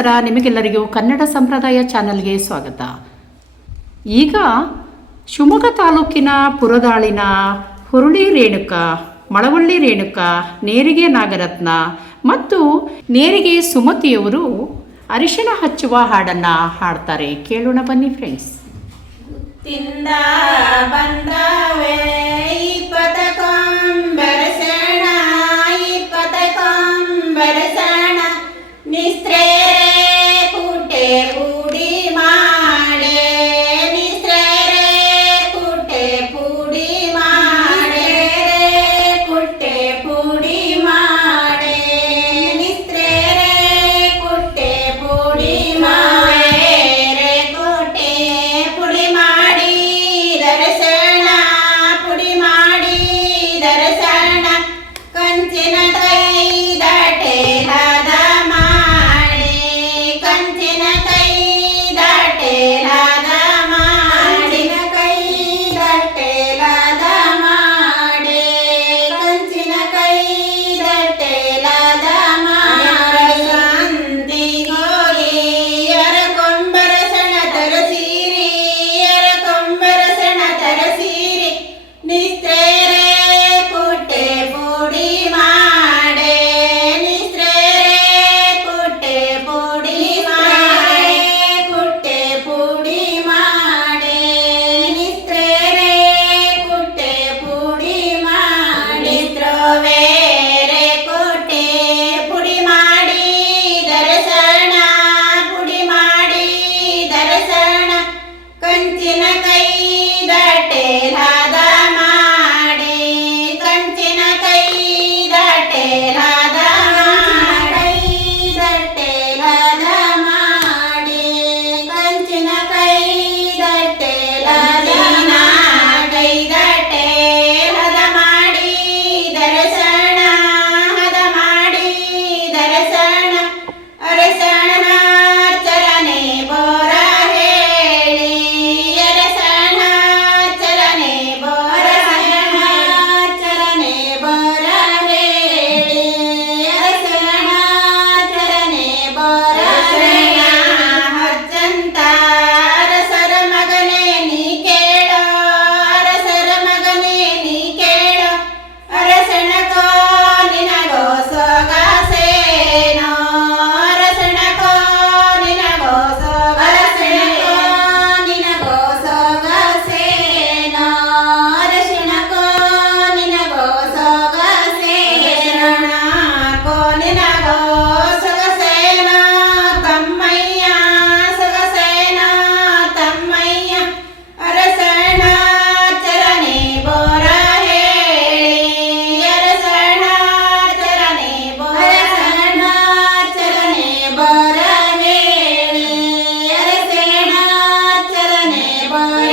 ನಮಸ್ಕಾರ. ನಿಮಗೆಲ್ಲರಿಗೂ ಕನ್ನಡ ಸಂಪ್ರದಾಯ ಚಾನಲ್ಗೆ ಸ್ವಾಗತ. ಈಗ ಶಿವಮೊಗ್ಗ ತಾಲೂಕಿನ ಪುರದಾಳಿನ ಹುರುಳಿ ರೇಣುಕಾ, ಮಳವಳ್ಳಿ ರೇಣುಕಾ, ನೇರಿಗೆ ನಾಗರತ್ನ ಮತ್ತು ನೇರಿಗೆ ಸುಮತಿಯವರು ಅರಿಶಿಣ ಹಚ್ಚುವ ಹಾಡನ್ನು ಹಾಡ್ತಾರೆ. ಕೇಳೋಣ ಬನ್ನಿ ಫ್ರೆಂಡ್ಸ್. ತಿಂದ ಬಂದವೆ ಇಪ್ಪತ್ತಕೊಂಬರಸಣ, ಇಪ್ಪತ್ತಕೊಂಬರಸಣ ನಿಸ್ತ್ರೇರೆ ಕುಟೆ ಪುಡಿ ಮಾಡೆ, ನಿಸ್ತ್ರೇರೆ ಕುಟೆ ಪುಡಿ ಮಾಡೆ, ಕುಟ್ಟೆ ಪುಡಿ ಮಾಡೆ, ನಿಸ್ತ್ರೇರೆ ಕುಟ್ಟೆ ಪುಡಿ ಮಾಡೆ, ಕುಟ್ಟೆ ಪುಡಿ ಮಾಡಿ ದರ್ಶನ, ಪುಡಿ ಮಾಡಿ ದರ್ಶನ ಕಂಚಿನ ಕೈ ದಾಟೆಲಾದ ಮಾಡಿ, ಕಂಚಿನ ಕೈ ದಾಟೆಲಾದ ಮಾಡಿ, ಕೈ ದಾಟೆಲಾದ ಮಾಡಿ, ಕಂಚಿನ ಕೈ ದಾಟೆಲಾದ ಮಾಡಿ, ಸಂತಿಗೋಗಿ ಅರಕೊಂಬರಸಣ ತರಸೀರಿ, ಅರಕೊಂಬರಸಣ ತರಸೀರಿ ನಿಸ್ತ್ರೇರೆ ಕುಟ್ಟೆ ಪುಡಿ ಮಾಡೆ, ನಿಸ್ತ್ರೇರೆ ಕುಟ್ಟೆ ಪುಡಿ ಮಾಡೆ, ಕುಟ್ಟೆ ಪುಡಿ ಮಾಡೆ, ನಿಸ್ತ್ರೇರೆ ಕುಟ್ಟೆ ಪುಡಿ ಮಾಡಿ, ದ್ರೋವೇರೆ ಕುಟ್ಟೆ ಪುಡಿ ಮಾಡಿ ದರ್ಶನ, ಪುಡಿ ಮಾಡಿ ದರ್ಶನ ಕಂಚಿನ ಕೈ ದಾಟೆಲಾದ ಮಾಡಿ, ಕಂಚಿನ ಕೈ ದಾಟೆಲಾದ ಮಾಡಿ, ದಾಟೆಲಾದ ಮಾಡಿ, ಕಂಚಿನ ಕೈ ದಾಟೆಲಾದ ಕೈ ದಾಟೆಲಾದ ಮಾಡಿ ದರ್ಶನ, ಹದ ಮಾಡಿ ದರ್ಶನ ಅರಸಣ ಚರಣೆ ಬೋರ ಹೇಳಿ, ಅರಸಣ ಚರಣೆ ಬೋರ ಚರಣೆ ಬೋರ ಹೇಳಿ, ಅರಸಣ ಚರಣೆ ಬೋರ ಹರ್ಜಂತ ಅರಸರ ಮಗನೇ ನೀ ಕೇಳೋ, ಅರಸರ ಮಗನೇ ನೀ ಕೇಳೋ, ಅರಸಣಕೋ ನಿನಗೋ ಸೊಗಸೇನೋ, ಅರಸಣಕೋ ನಿನಗೋ ಸೊಗಸೇನೋ, ನಿನಗೋ ಸೊಗಸೇನೋ, ಅರಸಣಕೋ ನಿನಗೋ ಸೊಗಸೇನೋ, ಕೋ ನಿನಗೋ ಸೊಗಸೇನೋ ತಮ್ಮಯ್ಯ, ಸೊಗಸೇನೋ ತಮ್ಮಯ್ಯ ಅರಸಣ ಚರಣೆ ಬೋರ ಹೇಳಿ, ಅರಸಣ ಚರಣೆ ಬೋರ ಚರಣೆ ಬೋರ ಹೇಳಿ, ಅರಸಣ ಚರಣೆ ಬೋರ